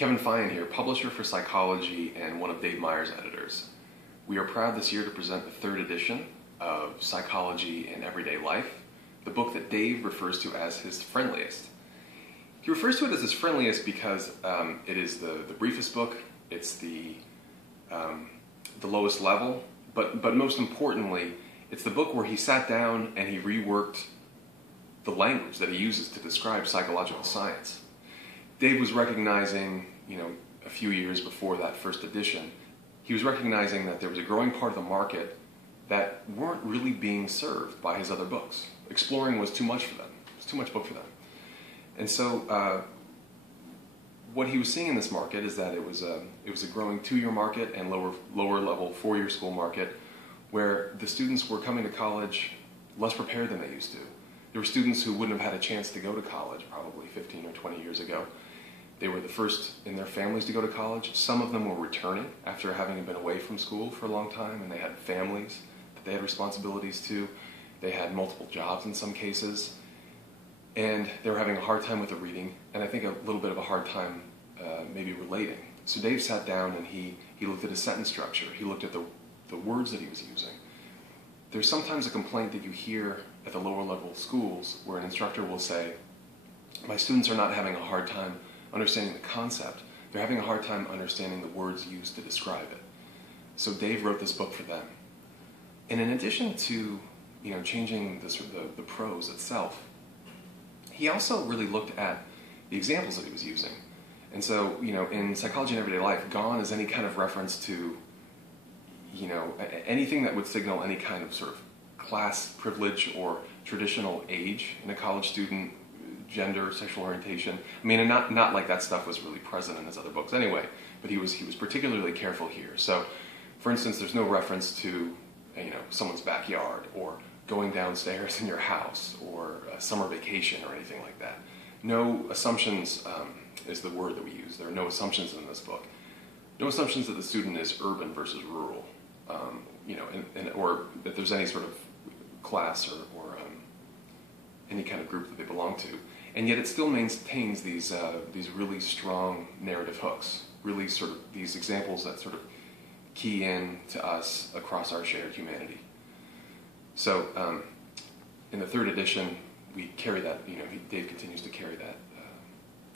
Kevin Fein here, publisher for Psychology and one of Dave Meyer's editors. We are proud this year to present the third edition of Psychology in Everyday Life, the book that Dave refers to as his friendliest. He refers to it as his friendliest because it is the briefest book, it's the lowest level, but most importantly, it's the book where he sat down and he reworked the language that he uses to describe psychological science. Dave was recognizing, a few years before that first edition, he was recognizing that there was a growing part of the market that weren't really being served by his other books. Exploring was too much for them. It was too much book for them. And so what he was seeing in this market is that it was a growing two-year market and lower level four-year school market where the students were coming to college less prepared than they used to. There were students who wouldn't have had a chance to go to college probably 15 or 20 years ago. They were the first in their families to go to college. Some of them were returning after having been away from school for a long time, and they had families that they had responsibilities to. They had multiple jobs in some cases, and they were having a hard time with the reading, and I think a little bit of a hard time maybe relating. So Dave sat down and he looked at his sentence structure. He looked at the words that he was using. There's sometimes a complaint that you hear at the lower level schools where an instructor will say, my students are not having a hard time understanding the concept, they're having a hard time understanding the words used to describe it. So Dave wrote this book for them. And in addition to changing the prose itself, he also really looked at the examples that he was using. And so, in Psychology in Everyday Life, gone is any kind of reference to anything that would signal any kind of sort of class privilege or traditional age in a college student, gender, sexual orientation. I mean, and not like that stuff was really present in his other books anyway, but he was particularly careful here. So, for instance, there's no reference to someone's backyard or going downstairs in your house or a summer vacation or anything like that. No assumptions is the word that we use. There are no assumptions in this book. No assumptions that the student is urban versus rural, or that there's any sort of class or any kind of group that they belong to. And yet it still maintains these really strong narrative hooks, really sort of these examples that sort of key in to us across our shared humanity. So in the third edition, we carry that, Dave continues to carry that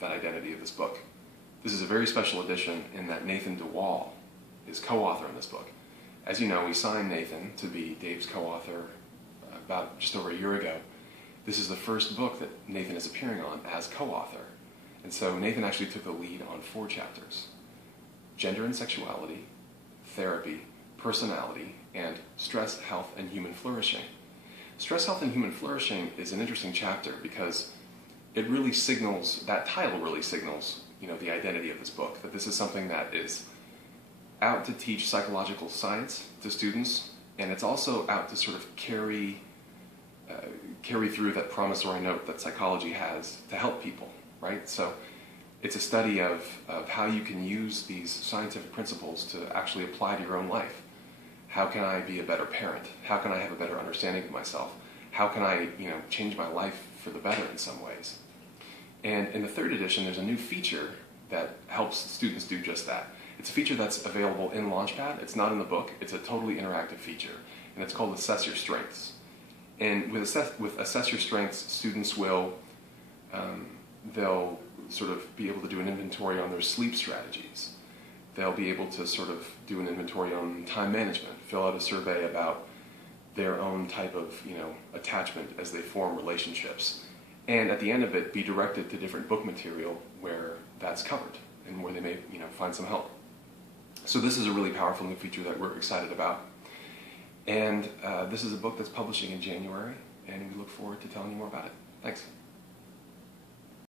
identity of this book. This is a very special edition in that Nathan DeWall is co-author in this book. As you know, we signed Nathan to be Dave's co-author about just over a year ago. This is the first book that Nathan is appearing on as co-author. And so Nathan actually took the lead on 4 chapters: Gender and Sexuality, Therapy, Personality, and Stress, Health, and Human Flourishing. Stress, Health, and Human Flourishing is an interesting chapter because it really signals, that title really signals, the identity of this book, that this is something that is out to teach psychological science to students, and it's also out to sort of carry through that promissory note that psychology has to help people, right? So it's a study of how you can use these scientific principles to actually apply to your own life. How can I be a better parent? How can I have a better understanding of myself? How can I, change my life for the better in some ways? And in the third edition, there's a new feature that helps students do just that. It's a feature that's available in Launchpad. It's not in the book. It's a totally interactive feature, and it's called Assess Your Strengths. And with Assess Your Strengths, students will, they'll sort of be able to do an inventory on their sleep strategies. They'll be able to sort of do an inventory on time management, fill out a survey about their own type of, attachment as they form relationships. And at the end of it, be directed to different book material where that's covered and where they may, find some help. So this is a really powerful new feature that we're excited about. And this is a book that's publishing in January, and we look forward to telling you more about it. Thanks.